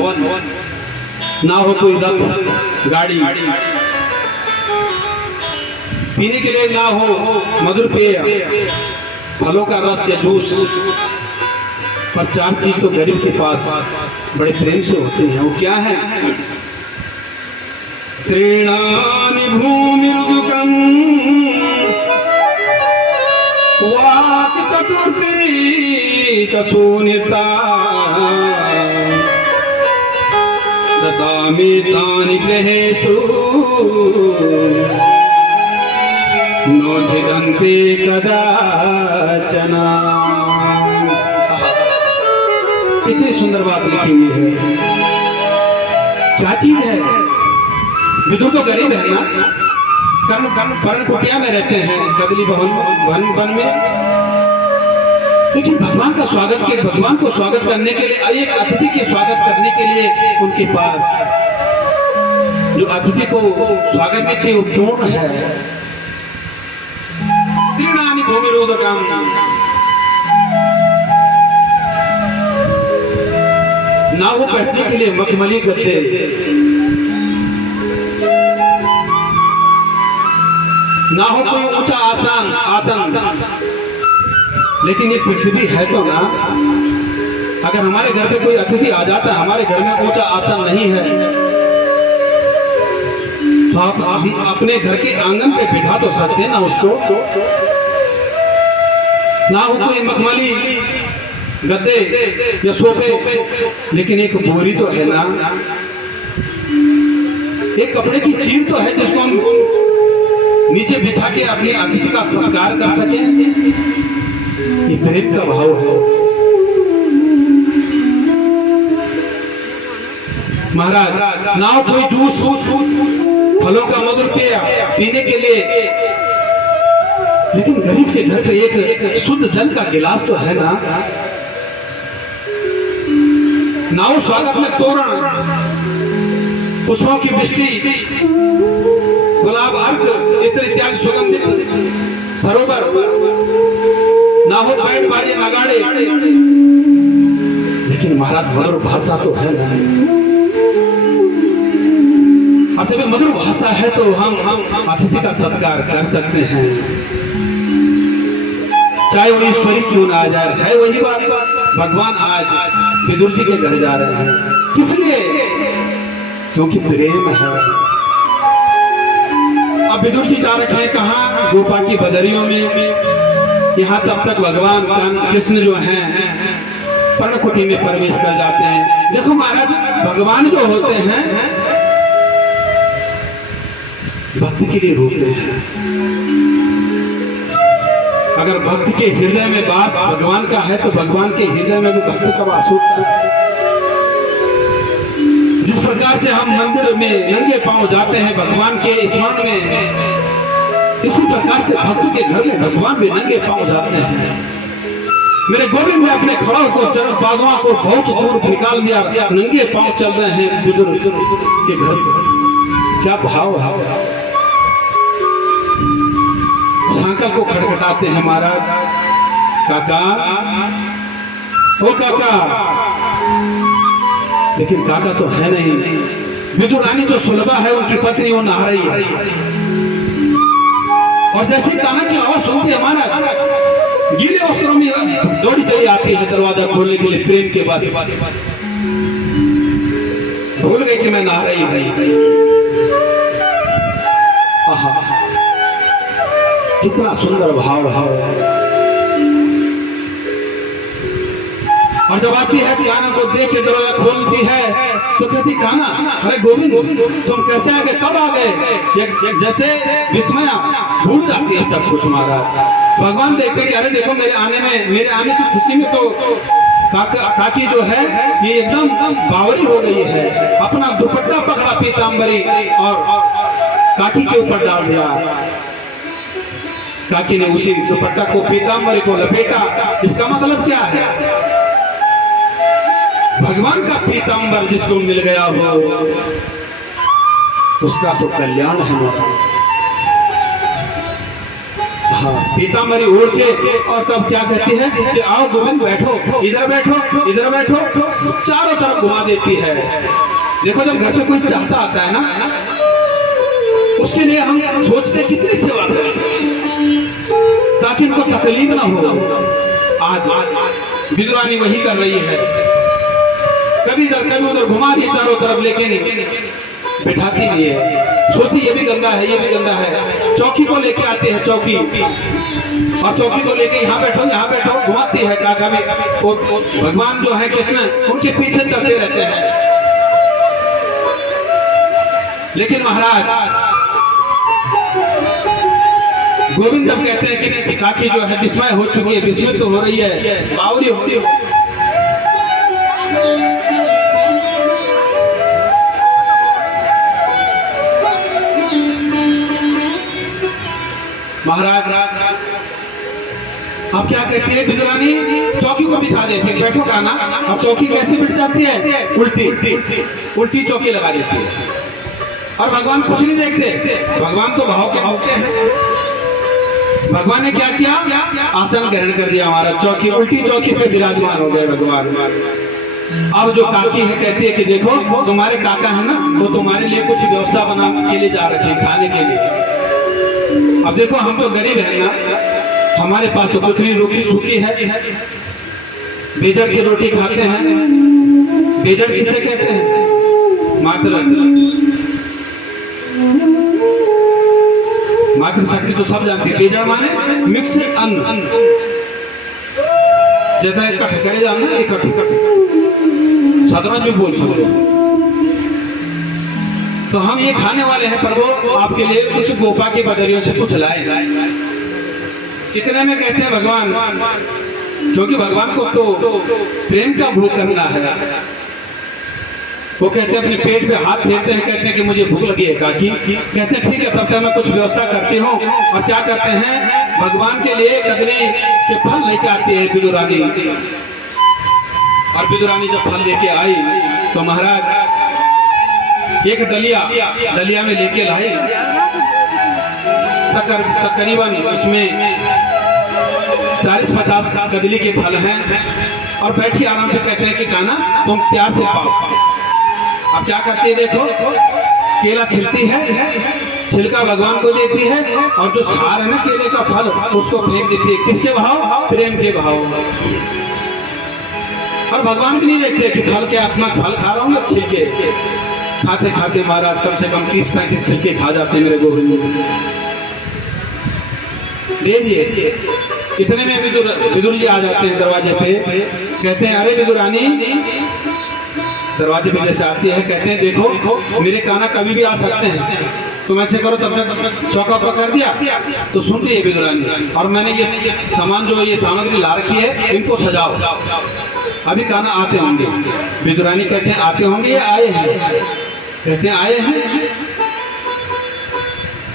ना हो कोई दत्त गाड़ी, पीने के लिए ना हो मधुर पेय, फलों का रस या जूस, पर चार चीज तो गरीब के पास बड़े प्रेम से होते हैं। वो क्या है? तृणानि भूमिर्दुकं वाक् चतुर्थी च शून्यता सदा मेतानि गृहेषु नो छिदन्ते कदाचन। कितनी सुंदर बात लिखी हुई है। क्या चीज है? विदुर तो गरीब है ना, कर्ण कुटिया में रहते हैं, कदली वन में, लेकिन भगवान का स्वागत के भगवान को स्वागत करने के लिए, एक अतिथि के स्वागत करने के लिए उनके पास जो अतिथि को स्वागत में चाहिए वो पूर्ण है। तृणानि भूमिरुदकं, ना वो बैठने के लिए मखमली गद्दे, ना हो कोई ऊंचा आसन, लेकिन ये पृथ्वी है तो ना। अगर हमारे घर पे कोई अतिथि आ जाता है, हमारे घर में ऊंचा आसन नहीं है, तो हम अपने घर के आंगन पे बिठा तो सकते हैं ना उसको। ना हो कोई मखमली गद्दे या सोफे, लेकिन एक बोरी तो है ना, एक कपड़े की चीर तो है जिसको हम नीचे बिछा के अपने अतिथि का सत्कार कर सके। ये प्रेम का भाव है। महाराज, ना हो कोई जूस, फलों का मधुर पेय पीने के लिए, लेकिन गरीब के घर पे एक शुद्ध जल का गिलास तो है ना। ना हो स्वागत में तोरण, पुष्पों की वृष्टि, गुलाब, अर्क, इत्र इत्यादि सुगंधित सरोवर, ना हो बैंड बाजे नगाड़े, लेकिन महाराज मधुर भाषा तो है ना। और जब मधुर भाषा है तो हम अतिथि का सत्कार कर सकते हैं, चाहे वो ईश्वरी क्यों ना आ जाए। है वही बात, भगवान आज विदुर जी के घर जा रहे हैं, किस लिए? क्योंकि प्रेम है। अब विदुर जी जा रखे हैं कहाँ? गोपा की बदरियों में। यहाँ तब तक भगवान कृष्ण जो हैं पर्णकुटी में प्रवेश कर जाते हैं। देखो महाराज, भगवान जो होते हैं भक्ति के लिए रोते हैं। अगर भक्त के हृदय में वास भगवान का है तो भगवान के हृदय में भी भक्ति का वास होता है। जिस प्रकार से हम मंदिर में नंगे पांव जाते हैं भगवान के स्मरण में, इसी प्रकार से भक्त के घर में भगवान भी नंगे पांव जाते हैं। मेरे गोविंद ने अपने खड़ाओं को, चरण पादुओं को बहुत दूर निकाल दिया, नंगे पांव चल रहे हैं विदुर के घर पर। क्या भाव है! सांका को खटखटाते हैं महाराज, काका, ओ काका, लेकिन काका तो है नहीं। विदुर रानी जो सुलभा है उनकी पत्नी, वो नहा रही है, और जैसे काना की आवाज सुनती है महाराज, गीले वस्त्रों में दौड़ी चली आती है दरवाजा खोलने के लिए। प्रेम के बस भूल गई कि मैं नहा रही हूं। कितना सुंदर भाव है। और जब आती है काना को देख के दरवाजा खोलती है तो कहती, काना, अरे गोविंद, तुम कैसे आ गए, कब आ गए? जैसे विस्मया भूल जाती है सब कुछ महाराज। भगवान देखते कि अरे देखो, मेरे आने की खुशी में तो काकी जो है ये एकदम बावरी हो गई है। अपना दुपट्टा पकड़ा पीतांबरी और काकी के ऊपर डाल दिया। काकी ने उसी दुपट्टा को, पीतांबरी को लपेटा। इसका मतलब क्या है? भगवान का पीतांबर जिसको मिल गया हो उसका तो कल्याण है। हाँ, पीताम्बरी ओढ़ के और तब क्या कहती है कि आओ गोविंद बैठो, इधर बैठो, इधर बैठो, चारों तरफ घुमा देती है। देखो जब घर पे कोई चाहता आता है ना, उसके लिए हम सोचते कितनी सेवा करें ताकि इनको तकलीफ ना हो। आज विदुरानी वही कर रही है, कभी इधर कभी उधर घुमा रही चारों तरफ, लेकिन बिठाती नहीं है। सोचती ये भी गंदा है, ये भी गंदा है। चौकी को लेके आते हैं, चौकी, और चौकी को लेके यहाँ बैठो, यहाँ बैठो, घुमाती है। काका भी भगवान जो है कृष्ण उनके पीछे चलते रहते हैं। लेकिन महाराज गोविंद जब कहते हैं कि काकी जो है विस्मय हो चुकी है, विस्मित तो हो रही है, बावरी हो रही है। महाराज अब क्या कहती है विदुरानी, चौकी को बिछा देती है, बैठो गाना। अब चौकी कैसे बिठ जाती है, उल्टी उल्टी चौकी लगा देती है। और भगवान कुछ नहीं देखते, भगवान तो भाव के भावते हैं। भगवान ने क्या किया, आसन ग्रहण कर दिया हमारा, चौकी उल्टी चौकी पे विराजमान हो गए भगवान। अब जो काकी है कहती है कि देखो तुम्हारे काका है ना, वो तुम्हारे लिए कुछ व्यवस्था बना के लिए जा रखे हैं खाने के लिए। अब देखो हम तो गरीब है ना, हमारे पास तो कुछ नहीं, रूखी सूखी है। बेजड़ की रोटी खाते हैं। बेजड़ किसे कहते हैं, मातृ शक्ति तो सब जानती है। बेजड़ माने मिक्स अन्न, जैसा इकट्ठे करे जाना, इकट्ठे शतरंज भी बोल सकते। तो हम ये खाने वाले हैं प्रभु, आपके लिए कुछ गोपा की बदरियों से कुछ लाए। कितने में कहते हैं भगवान, क्योंकि भगवान को तो प्रेम का भूख करना है। वो कहते हैं अपने पेट पे हाथ फेरते हैं, कहते हैं कि मुझे भूख लगी है काकी। कहते हैं ठीक है, तब तक मैं कुछ व्यवस्था करती हूँ। और क्या करते हैं, भगवान के लिए कदली के फल लेके आती है विदुरानी। और विदुरानी जब फल लेके आई तो महाराज एक दलिया में लेके लाई, तकरीबन उसमें 40-50 कदली के फल हैं। और बैठी आराम से कहते हैं कि काना तुम प्यार से पाओ। अब क्या करती है देखो, केला छिलती है, छिलका भगवान को देती है, और जो सार है ना केले का फल उसको फेंक देती है। किसके भाव, प्रेम के भाव। और भगवान भी नहीं देखते कि फल के आत्मा फल खा रहा हूँ ना, छिलके खाते खाते महाराज कम से कम 30-35 छिलके खा जाते मेरे गोविंद। दे दिए। इतने में विदुर जी आ जाते हैं दरवाजे पे, कहते हैं अरे विदुरानी, दरवाजे पे जैसे आती है, कहते हैं देखो मेरे काना कभी भी आ सकते हैं, तुम ऐसे करो तब तक चौका पकड़ दिया तो सुनती है विदुरानी। और मैंने ये सामान जो ये सामग्री ला रखी है इनको सजाओ, अभी काना आते होंगे। विदुरानी कहते हैं आते होंगे या आए हैं, कहते हैं आए हैं,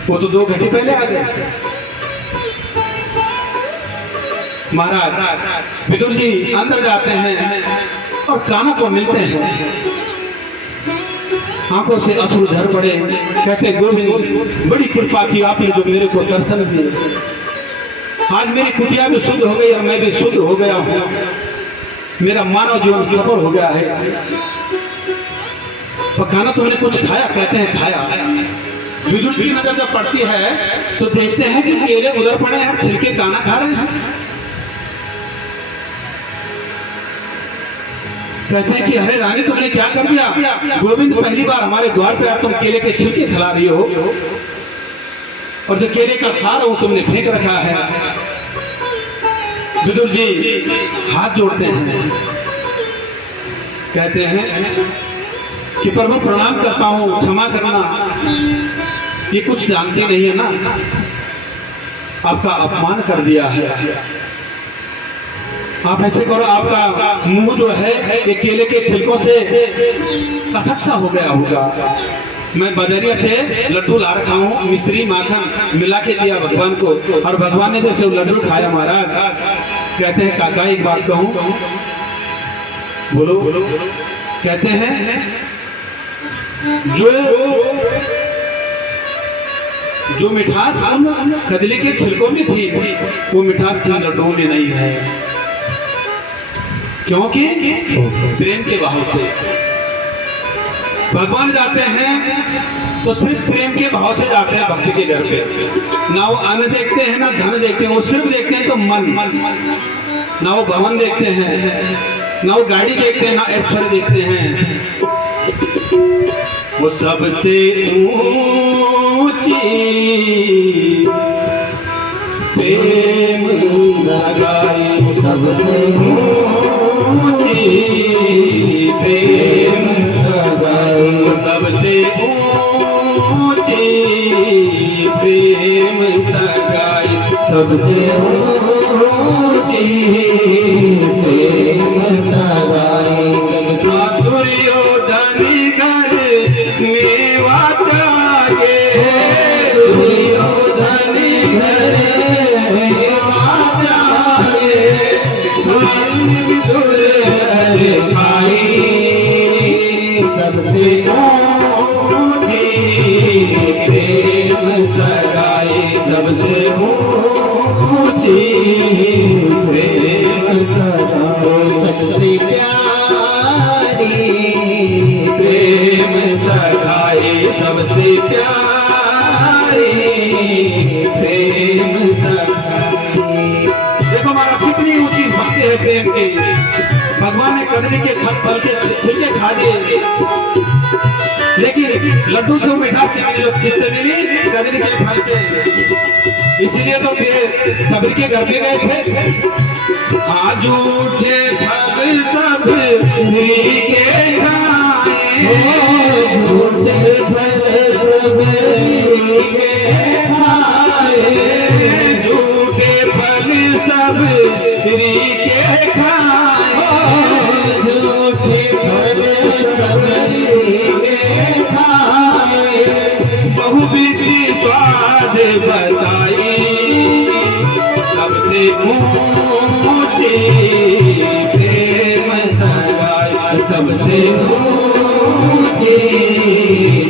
वो तो 2 घंटे पहले आ गए। महाराज विदुर जी अंदर जाते हैं और काना को मिलते हैं, आंखों से अश्रु झर पड़े। कहते हैं गोविंद बड़ी कृपा की आपने जो मेरे को दर्शन दिए, आज मेरी कुटिया भी शुद्ध हो गई और मैं भी शुद्ध हो गया हूँ, मेरा मानव जीवन सफल हो गया है। तो खाना तुमने कुछ खाया, कहते हैं खाया। विदुर जी की नजर जब पड़ती है तो देखते हैं कि केले उधर पड़े हैं, छिलके काना खा रहे हैं। कहते हैं कि अरे रानी तुमने क्या कर दिया, गोविंद पहली बार हमारे द्वार पे आप तुम केले के छिलके खिला रही हो, और जो केले का सार है वो तुमने फेंक रखा है। विदुर जी हाथ जोड़ते हैं, कहते हैं कि प्रभु प्रणाम करता हूँ, क्षमा करना, ये कुछ जानते नहीं है ना, आपका अपमान कर दिया है। आप ऐसे करो, आपका मुंह जो है ये केले के छिलकों से कसक सा हो गया होगा। मैं बजरिया से लड्डू ला रखा हूँ, मिश्री माखन मिला के दिया भगवान को, और भगवान ने जैसे लड्डू खाया महाराज। कहते हैं काका एक बात कहूँ, बोलो बोलो। कहते हैं जो मिठास हम कदली के छिलकों में थी वो मिठास इन लड्डुओं में नहीं है, क्योंकि प्रेम के भाव से भगवान जाते हैं तो सिर्फ प्रेम के भाव से जाते हैं भक्त के घर पे। ना वो अन्न देखते हैं ना धन देखते हैं, वो सिर्फ देखते हैं तो मन। ना वो भवन देखते हैं, ना वो गाड़ी देखते हैं, ना ऐश्वर्य देखते हैं। वो सबसे ऊंची प्रेम सगाई, सबसे ऊंची प्रेम सगाई, सबसे ऊंची प्रेम सगाई, सबसे ऊंची प्रेम सगाई। दुर्योधन घर में वाताये, दुर्योधन घर में वाताये, स्वयं विदुर हर भाई, सबसे ऊंची प्रेम सगाई, सबसे ऊंची प्रेम सगाई, सबसे प्यारी प्रेम सगाई, सबसे प्यारी प्रेम सगाई। देखो हमारा कितनी ऊंची भक्ति है प्रेम की। भगवान ने कदली के फल के छिलके खा दिए, लेकिन लड्डू से मिठास जो किससे मिली? कदली के फल से। इसीलिए तो फिर सब्र के घर पे गए थे। आज झूठे फल सब के खाए, झूठे फल सब के खाए, झूठे फल सब के खाए, झूठे फल सब के खाए, बहुविधि स्वाद बताई, सबसे ऊंची प्रेम सगाई, सबसे ऊंची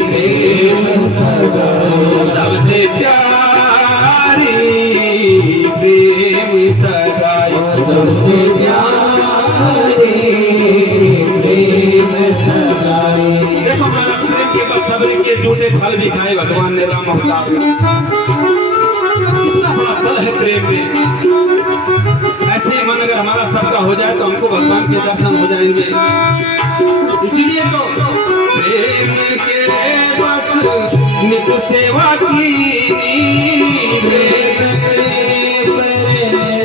प्रेम सगाई, सबसे प्यारी प्रेम सगाई, सबसे प्यारी प्रेम सगाई। देखो हमारा प्रेम के बस सब्र के झूठे फल भी खाए भगवान ने राम अवतार में। कितना बड़ा बल है प्रेम में। ऐसे ही मन अगर हमारा सबका हो जाए तो हमको भगवान के दर्शन हो जाएंगे। इसीलिए तो प्रेम के बस नित सेवा की, प्रेम के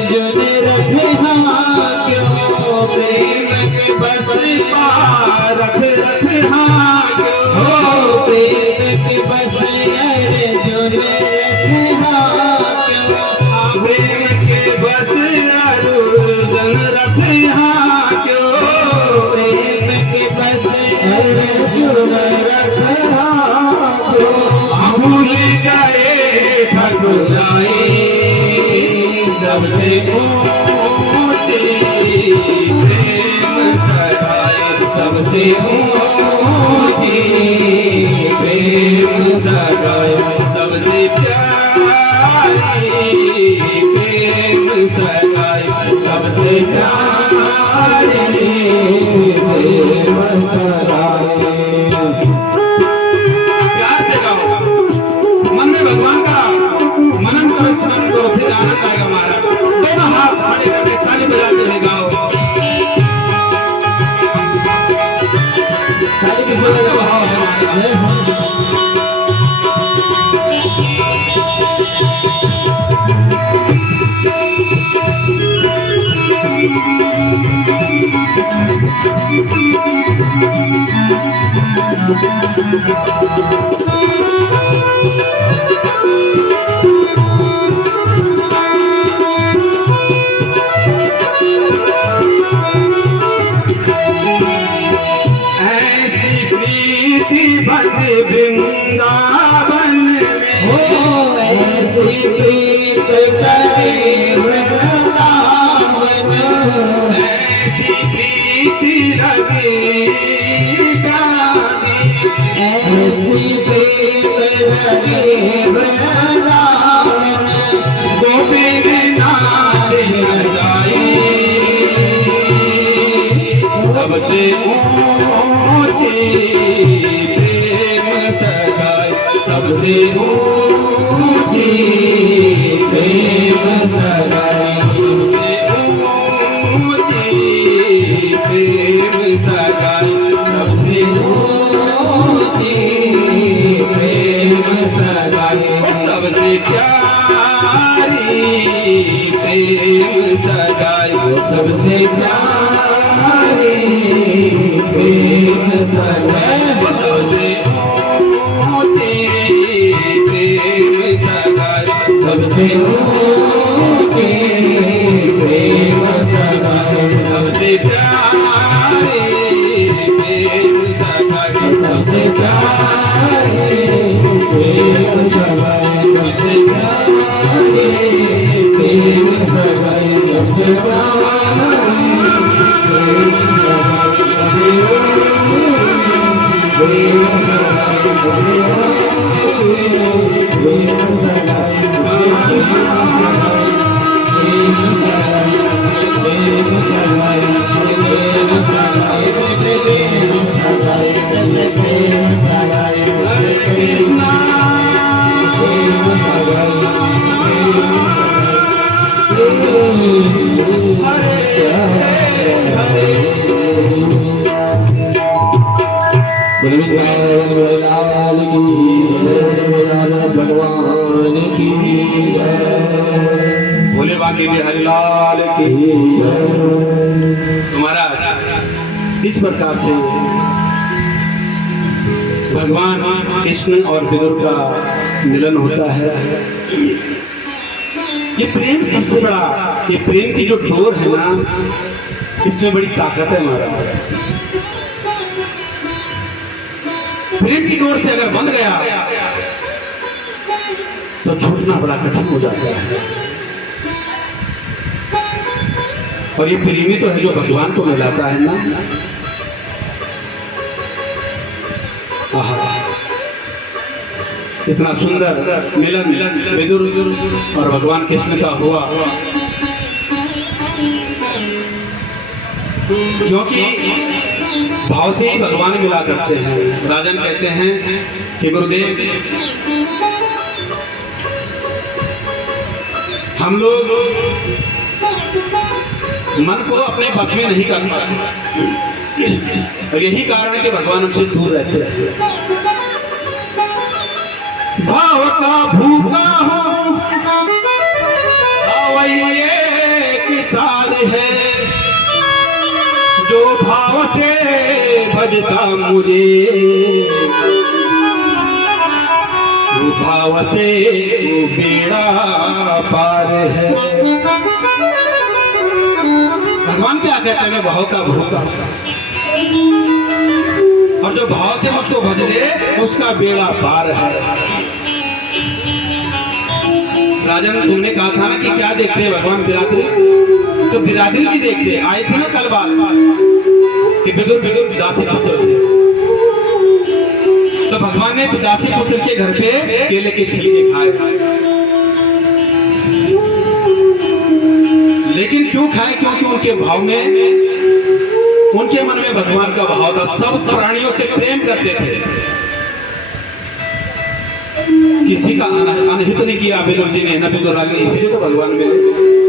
जुन रखे हाँ क्यों, प्रेम के बस रख रख हाँ क्यों, प्रेम के बस जुन रखे हाँ क्यों, प्रेम के बस अर्जुन रखे हाँ क्यों, प्रेम के बस अर्जुन रखे हाँ क्यों। भूल गए ठकुराई, सबसे ऊंची प्रेम सगाई, सबसे ऊंची प्रेम सगाई, सबसे प्यारी प्रेम सगाई, सबसे प्यारी प्रेम सगाई। प्यार से गाओ, मन में भगवान का मनन करो, स्मरण करो, फिर आनंद आएगा हमारा। दोनों हाथ खड़े करके ताली बजाते हुए गाओ। ताली की सेवा का भाव है हमारा। ऐसी प्रीति बद वृंदावन में हो, ऐसी प्रीत करे वृंदावन, ऐसी प्रीति लगे ऐसी प्रीत लगे सबसे ऊंची प्रेम सगाई, सबसे ऊंची प्रेम सगाई, सबसे ऊंची प्रेम सगाई, सबसे प्यारी प्रेम सगाई, सबसे प्यारी प्रेम सगाई, सबसे ऊंची प्रेम सगाई, सबसे ऊंची प्रेम सगाई, सबसे प्यारी प्रेम सगाई, सबसे प्यारी प्रेम सगाई, सबसे प्यारी प्रेम सगाई, सबसे प्यारी प्रेम भगवान की भोले बांके बिहारी लाल की। तुम्हारा इस प्रकार से भगवान कृष्ण और विदुर का मिलन होता है। ये प्रेम सबसे बड़ा, ये प्रेम की जो डोर है ना, इसमें बड़ी ताकत है हमारा। प्रेम की डोर से अगर बंध गया तो छूटना बड़ा कठिन हो जाता है। और ये प्रेमी तो है जो भगवान को मिलाता है ना। इतना सुंदर मिलन विदुर और भगवान कृष्ण का हुआ, क्योंकि भाव से ही भगवान मिला करते हैं। राजन कहते हैं कि गुरुदेव, हम लोग मन को अपने बस में नहीं कर पाते, और यही कारण है कि भगवान हमसे दूर रहते हैं। भाव का भूखा हूँ, वही एक सार है जो भाव से भजता मुझे, वो भाव से बेड़ा पार है। भगवान क्या कहते हैं? भाव का भूखा, और जो भाव से मुझको भज ले उसका बेड़ा पार है। राजन, तुमने कहा था ना कि क्या देखते हैं भगवान? बिरादरी। तो बिरादरी भी देखते। आए थे ना कल बात कि विदुर दासी पुत्र थे, तो भगवान ने दासी पुत्र के घर पे केले के छिलके खाए। लेकिन क्यों खाए? क्योंकि उनके भाव में, उनके मन में भगवान का भाव था। सब प्राणियों से प्रेम करते थे, किसी का अनहित नहीं किया विदुर जी ने, न विदुर राज ने, इसीलिए तो भगवान मिले।